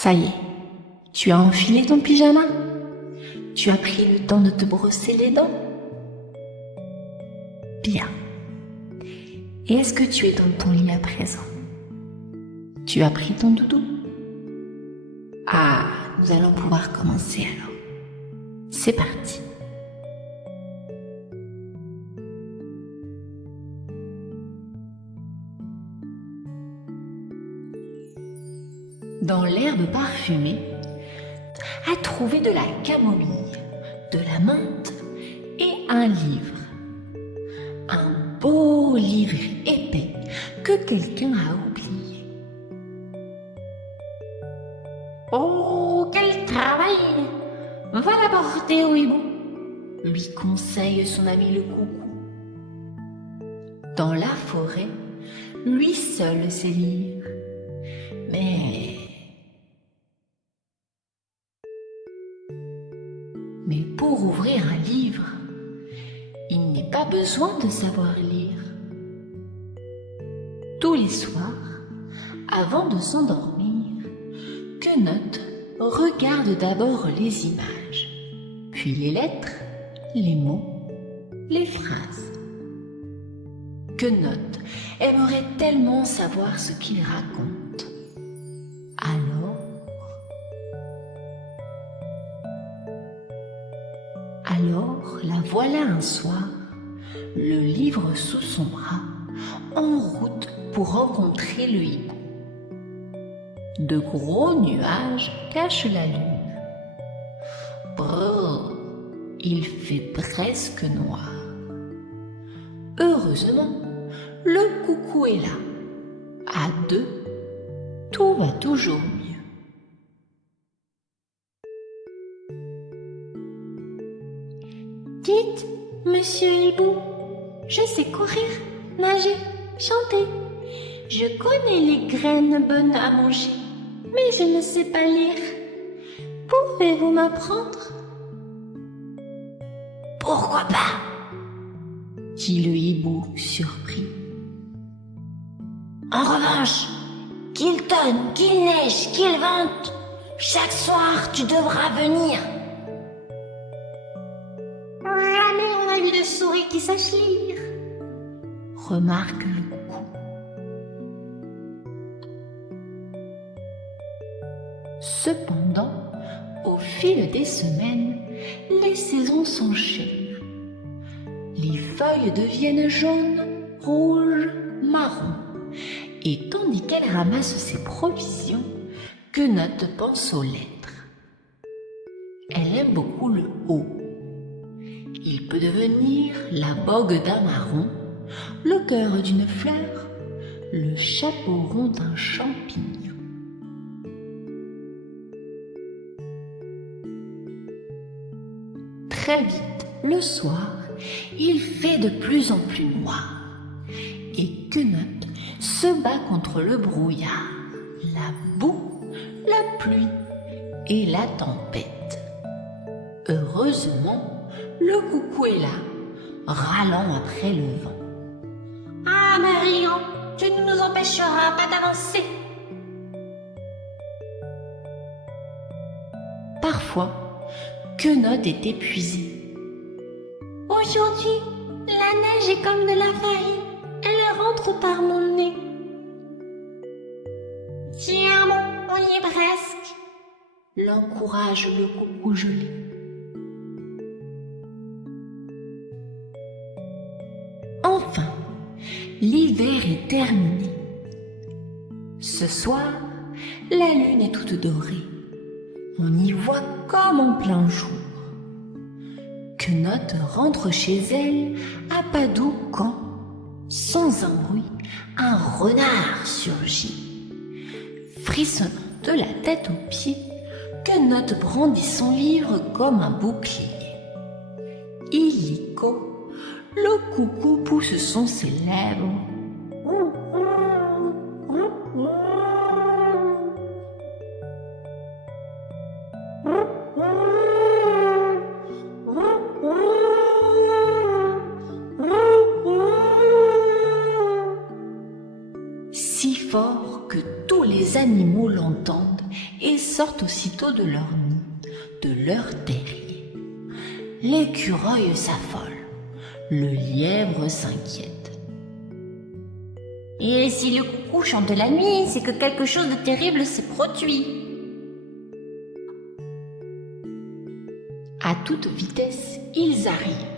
Ça y est, tu as enfilé ton pyjama? Tu as pris le temps de te brosser les dents? Bien. Et est-ce que tu es dans ton lit à présent? Tu as pris ton doudou? Ah, nous allons pouvoir commencer alors. C'est parti. Dans l'herbe parfumée, a trouvé de la camomille, de la menthe et un livre. Un beau livre épais que quelqu'un a oublié. Oh, quel travail! Va l'apporter au hibou, lui conseille son ami le coucou. Dans la forêt, lui seul sait lire. Mais pour ouvrir un livre, il n'est pas besoin de savoir lire. Tous les soirs, avant de s'endormir, Quenotte regarde d'abord les images, puis les lettres, les mots, les phrases. Quenotte aimerait tellement savoir ce qu'il raconte. Alors, la voilà un soir, le livre sous son bras, en route pour rencontrer le hibou. De gros nuages cachent la lune. Brrr, il fait presque noir. Heureusement, le coucou est là. À deux, tout va toujours mieux. Dites, monsieur Hibou, je sais courir, nager, chanter. Je connais les graines bonnes à manger, mais je ne sais pas lire. Pouvez-vous m'apprendre? Pourquoi pas? Dit le hibou surpris. En revanche, qu'il tonne, qu'il neige, qu'il vente, chaque soir tu devras venir. Jamais on a vu de souris qui sache lire, remarque le coucou. Cependant, au fil des semaines, les saisons s'enchaînent. Les feuilles deviennent jaunes, rouges, marron. Et tandis qu'elle ramasse ses provisions, Quenotte pense aux lettres. Elle aime beaucoup le O. Il peut devenir la bogue d'un marron, le cœur d'une fleur, le chapeau rond d'un champignon. Très vite, le soir, il fait de plus en plus noir et Quenotte se bat contre le brouillard, la boue, la pluie et la tempête. Heureusement, le coucou est là, râlant après le vent. Ah, Marion, tu ne nous empêcheras pas d'avancer. Parfois, Quenotte est épuisée. Aujourd'hui, la neige est comme de la farine, elle rentre par mon nez. Tiens bon, on y est presque, l'encourage le coucou gelé. Enfin, l'hiver est terminé. Ce soir, la lune est toute dorée. On y voit comme en plein jour. Quenotte rentre chez elle à pas doux quand, sans un bruit, un renard surgit. Frissonnant de la tête aux pieds, Quenotte brandit son livre comme un bouclier. Illico, le coucou pousse son célèbre. Si fort que tous les animaux l'entendent et se sortent aussitôt de leur nid, de leur terrier. L'écureuil s'affole, le lièvre s'inquiète. Et si le coucou chante la nuit, c'est que quelque chose de terrible s'est produit. À toute vitesse, ils arrivent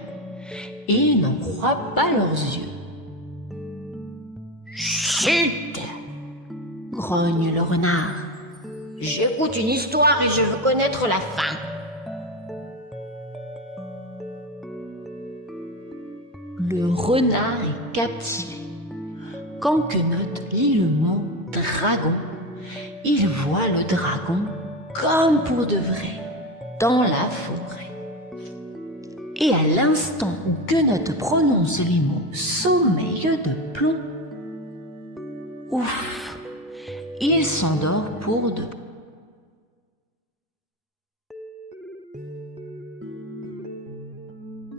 et n'en croient pas leurs yeux. Chut! Grogne le renard. J'écoute une histoire et je veux connaître la fin. Le renard est captivé. Quand Quenotte lit le mot dragon, il voit le dragon comme pour de vrai dans la forêt. Et à l'instant où Quenotte prononce les mots sommeil de plomb, ouf, il s'endort pour de bon.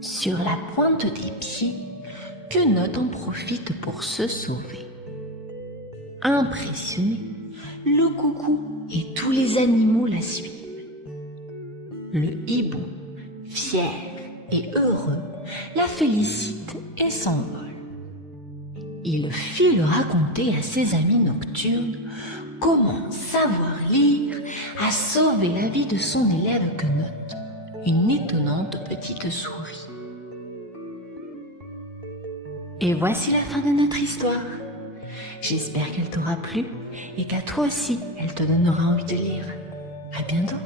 Sur la pointe des pieds, Quenotte en profite pour se sauver. Impressionné, le coucou et tous les animaux la suivent. Le hibou, fier et heureux, la félicite et s'envole. Il fit le raconter à ses amis nocturnes comment savoir lire a sauvé la vie de son élève Quenotte, une étonnante petite souris. Et voici la fin de notre histoire. J'espère qu'elle t'aura plu et qu'à toi aussi, elle te donnera envie de lire. À bientôt.